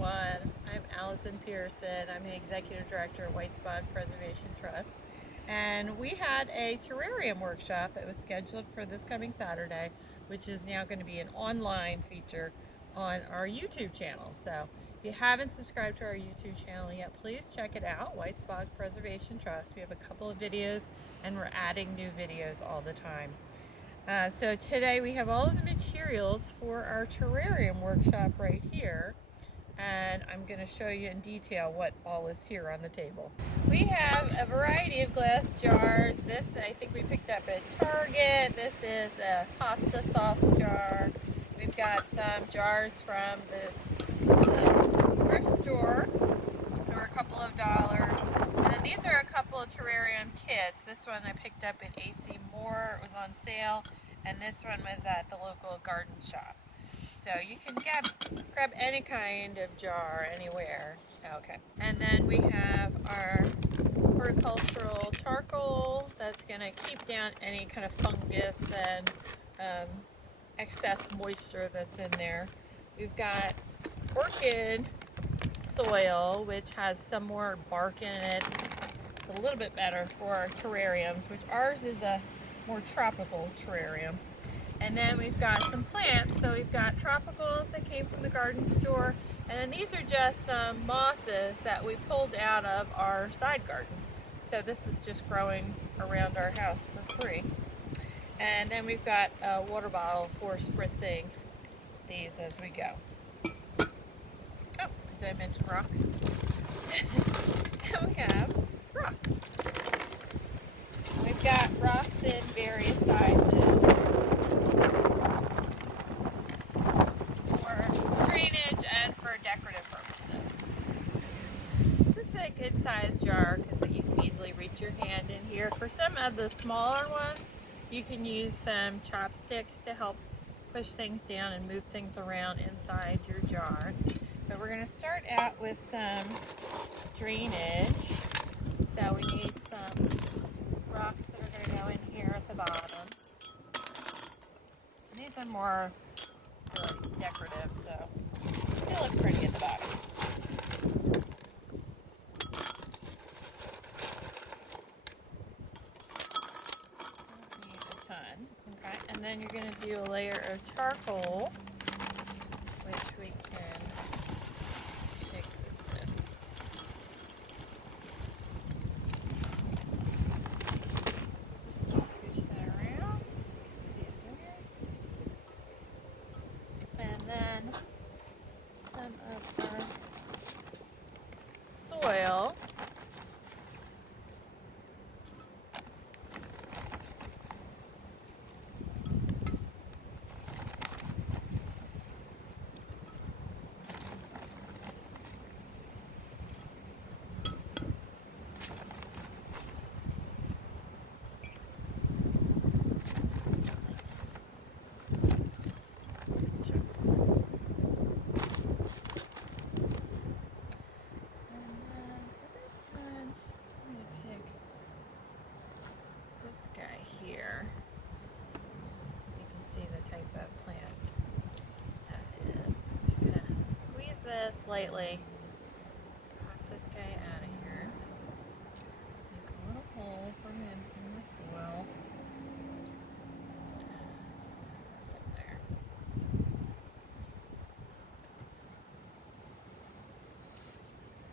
everyone. I'm Allison Pearson. I'm the Executive Director of Whitesbog Preservation Trust. And we had a terrarium workshop that was scheduled for this coming Saturday, which is now going to be an online feature on our YouTube channel. So if you haven't subscribed to our YouTube channel yet, please check it out, Whitesbog Preservation Trust. We have a couple of videos and we're adding new videos all the time. So today we have all of the materials for our terrarium workshop right here, and I'm going to show you in detail what all is here on the table. We have a variety of glass jars. This I think we picked up at Target. This is a pasta sauce jar. We've got some jars from the thrift store for a couple of dollars. And then these are a couple of terrarium kits. This one I picked up at AC Moore. It was on sale. And this one was at the local garden shop. So you can grab any kind of jar anywhere. Okay. And then we have our horticultural charcoal that's going to keep down any kind of fungus and excess moisture that's in there. We've got orchid soil, which has some more bark in it. It's a little bit better for our terrariums, which ours is a more tropical terrarium. And then we've got some plants. So we've got tropicals that came from the garden store, and then these are just some mosses that we pulled out of our side garden. So this is just growing around our house for free. And then we've got a water bottle for spritzing these as we go. Oh, did I mention rocks? And we have rocks. We've got rocks in various sizes for drainage and for decorative purposes. This is a good sized jar because you can easily reach your hand in here. For some of the smaller ones, you can use some chopsticks to help push things down and move things around inside your jar. But we're going to start out with some drainage. So we need some rocks that are going to go in here at the bottom. These are more really decorative, so they look pretty at the bottom. Don't need a ton. Okay, and then you're going to do a layer of charcoal, which we can take this in. And then some of our soil. Here. You can see the type of plant that is. I'm just going to squeeze this lightly, pop this guy out of here, make a little hole for him in the soil. There.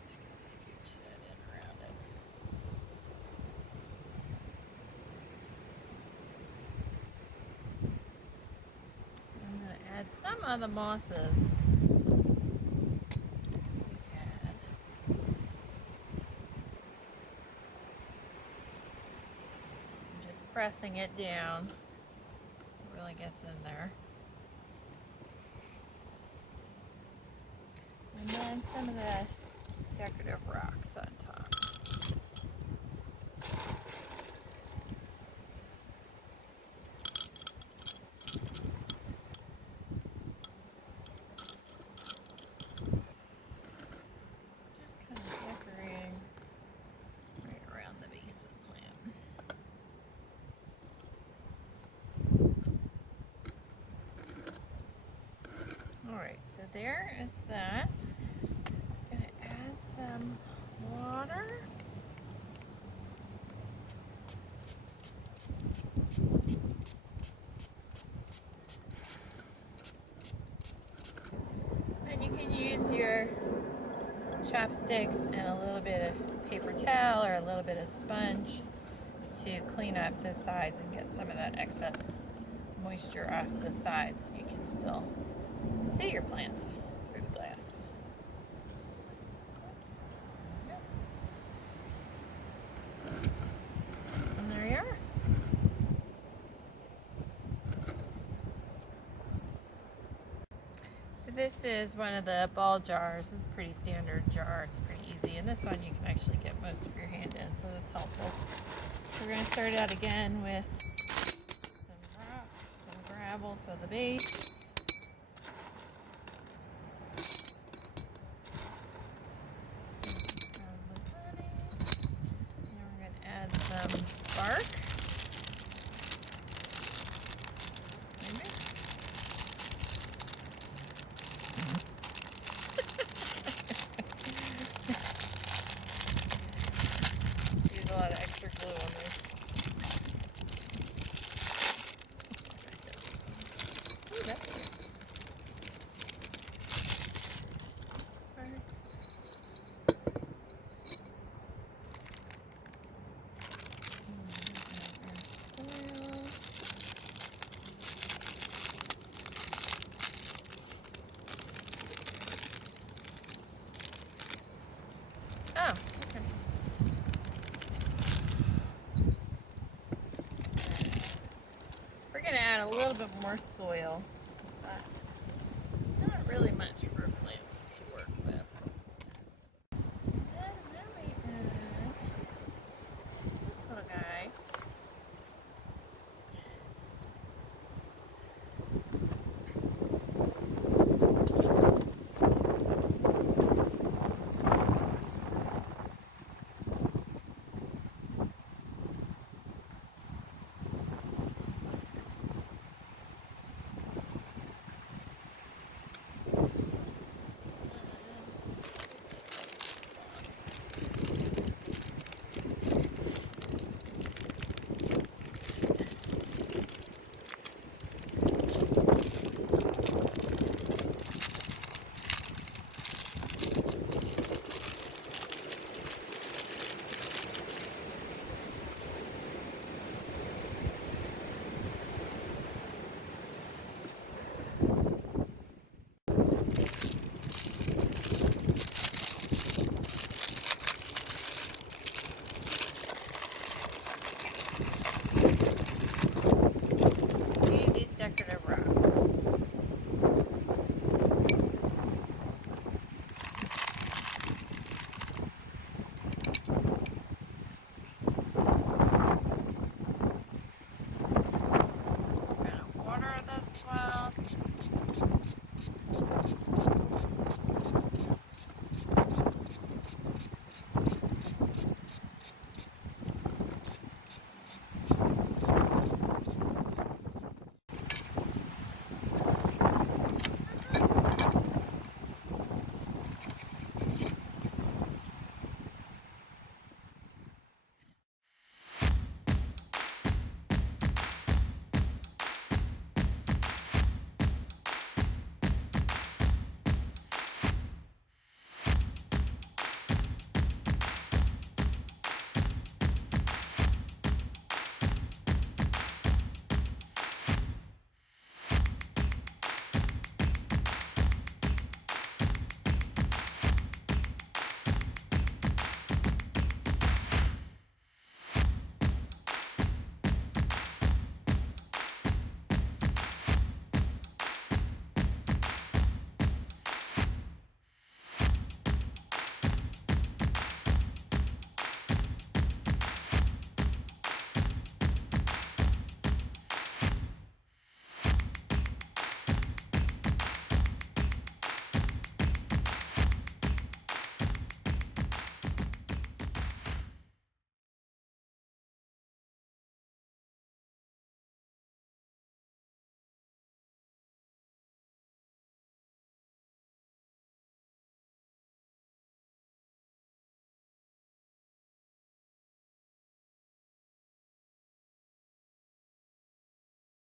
Just going to scooch that in around it. Add some of the mosses we had. I'm just pressing it down. It really gets in there. And then some of the decorative rocks on top. Alright, so there is that. some water. And you can use your chopsticks and a little bit of paper towel or a little bit of sponge to clean up the sides and get some of that excess moisture off the sides so you can still see your plants through the glass. And there you are. So this is one of the ball jars. This is a pretty standard jar. It's pretty easy. And this one you can actually get most of your hand in, so that's helpful. So we're going to start out again with some rocks, some gravel for the base. Some bark. Use a lot of extra glue on this. Oh, okay. We're going to add a little bit more soil.